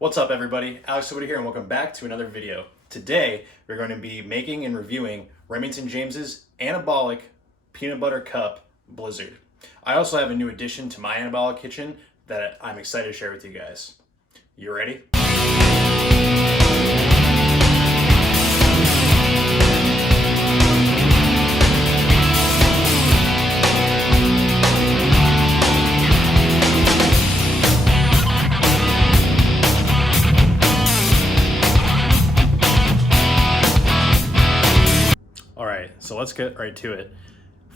What's up everybody, Alex here and welcome back to another video. Today we're going to be making and reviewing Remington James's Anabolic Peanut Butter Cup Blizzard. I also have a new addition to my Anabolic kitchen that I'm excited to share with you guys. You ready? So let's get right to it.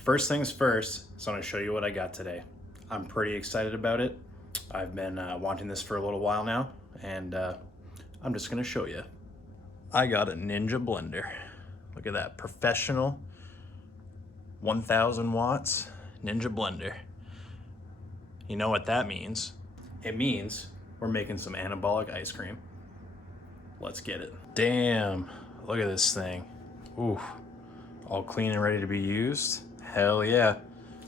First things first, so I'm going to show you what I got today. I'm pretty excited about it. I've been wanting this for a little while now, and I'm just going to show you. I got a Ninja blender. Look at that, professional 1000 watts Ninja blender. You know what that means? It means we're making some anabolic ice cream. Let's get it. Damn, look at this thing. Ooh. All clean and ready to be used. Hell yeah.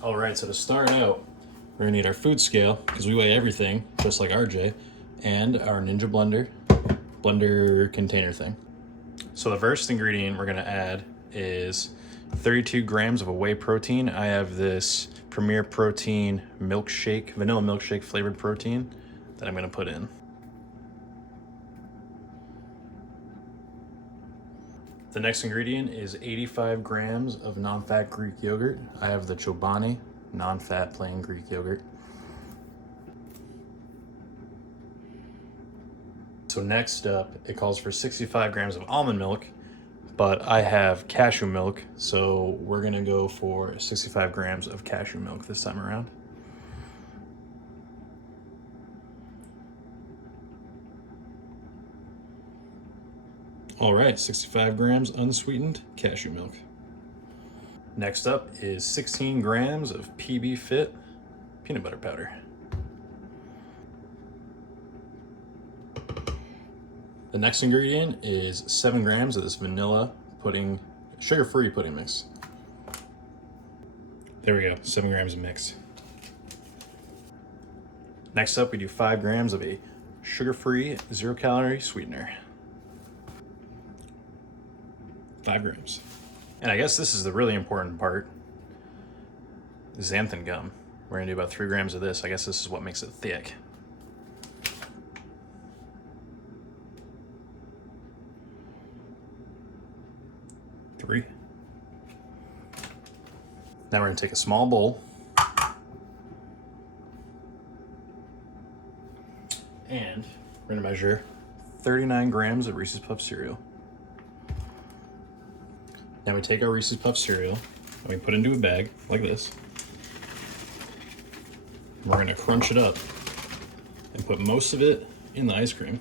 All right, so to start out, we're gonna need our food scale because we weigh everything, just like RJ, and our Ninja blender container thing. So the first ingredient we're gonna add is 32 grams of a whey protein. I have this Premier Protein milkshake, vanilla milkshake flavored protein that I'm gonna put in. The next ingredient is 85 grams of non-fat Greek yogurt. I have the Chobani non-fat plain Greek yogurt. So next up, it calls for 65 grams of almond milk, but I have cashew milk, so we're gonna go for 65 grams of cashew milk this time around. All right, 65 grams unsweetened cashew milk. Next up is 16 grams of PB Fit peanut butter powder. The next ingredient is 7 grams of this vanilla pudding, sugar-free pudding mix. There we go, 7 grams of mix. Next up, we do 5 grams of a sugar-free, zero-calorie sweetener. 5 grams. And I guess this is the really important part. Xanthan gum. We're gonna do about 3 grams of this. I guess this is what makes it thick. Three. Now we're gonna take a small bowl and we're gonna measure 39 grams of Reese's Puff cereal. Now we take our Reese's Puff cereal and we put it into a bag like this. We're gonna crunch it up and put most of it in the ice cream.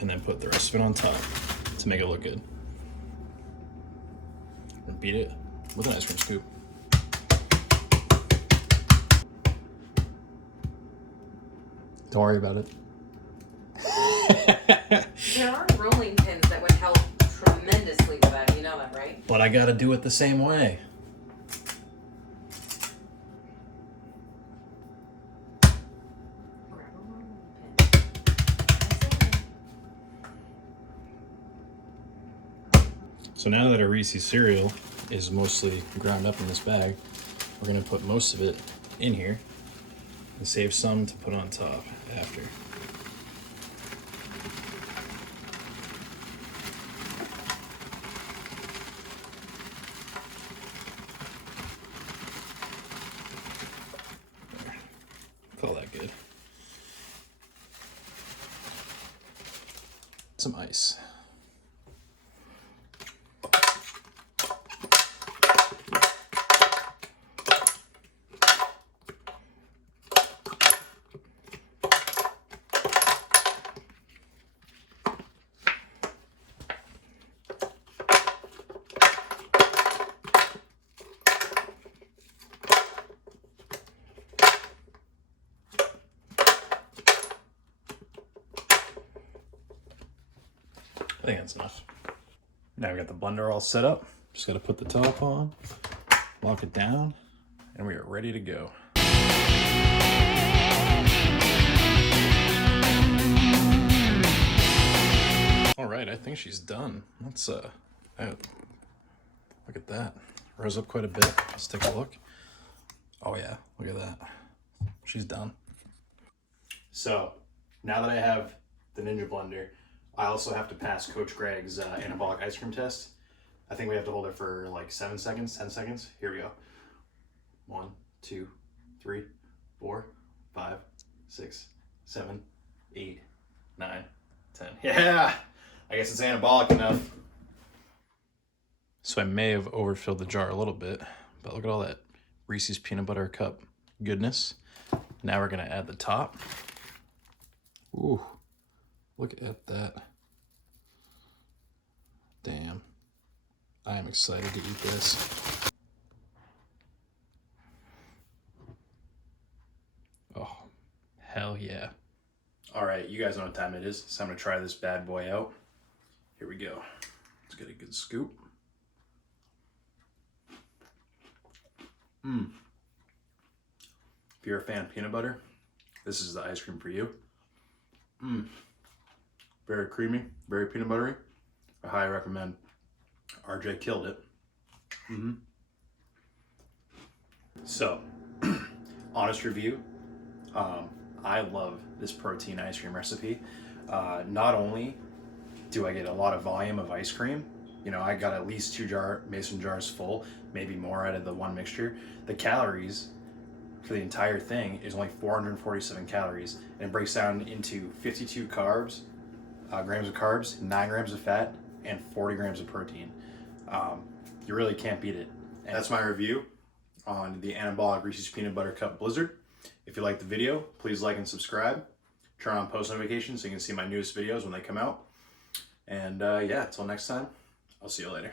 And then put the rest of it on top to make it look good. And beat it with an ice cream scoop. Don't worry about it. There are rolling pins that would help tremendously with that. You know that, right? But I gotta do it the same way. Grab a rolling pin. So now that our Reese's cereal is mostly ground up in this bag, we're gonna put most of it in here and save some to put on top after. Call that good. Some ice. I think that's enough. Now we got the blender all set up. Just gotta put the top on, lock it down, and we are ready to go. she's done. Let's look at that. Rose up quite a bit. Let's take a look. Oh yeah, look at that. She's done. So now that I have the Ninja Blender, I also have to pass Coach Greg's anabolic ice cream test. I think we have to hold it for like 7 seconds, 10 seconds. Here we go. 1, 2, 3, 4, 5, 6, 7, 8, 9, 10. Yeah, I guess it's anabolic enough. So I may have overfilled the jar a little bit, but look at all that Reese's peanut butter cup goodness. Now we're gonna add the top. Ooh, look at that. Damn, I am excited to eat this. Oh, hell yeah. All right, you guys know what time it is, so I'm gonna try this bad boy out. Here we go. Let's get a good scoop. If you're a fan of peanut butter, this is the ice cream for you. Very creamy, very peanut buttery. I highly recommend. RJ killed it. So, honest review, I love this protein ice cream recipe. Not only do I get a lot of volume of ice cream, you know, I got at least 2 mason jars full, maybe more out of the one mixture. The calories for the entire thing is only 447 calories, and it breaks down into 52 grams of carbs, 9 grams of fat, and 40 grams of protein. You really can't beat it. And that's my review on the Anabolic Reese's Peanut Butter Cup Blizzard. If you liked the video, please like and subscribe. Turn on post notifications so you can see my newest videos when they come out. And yeah, until next time, I'll see you later.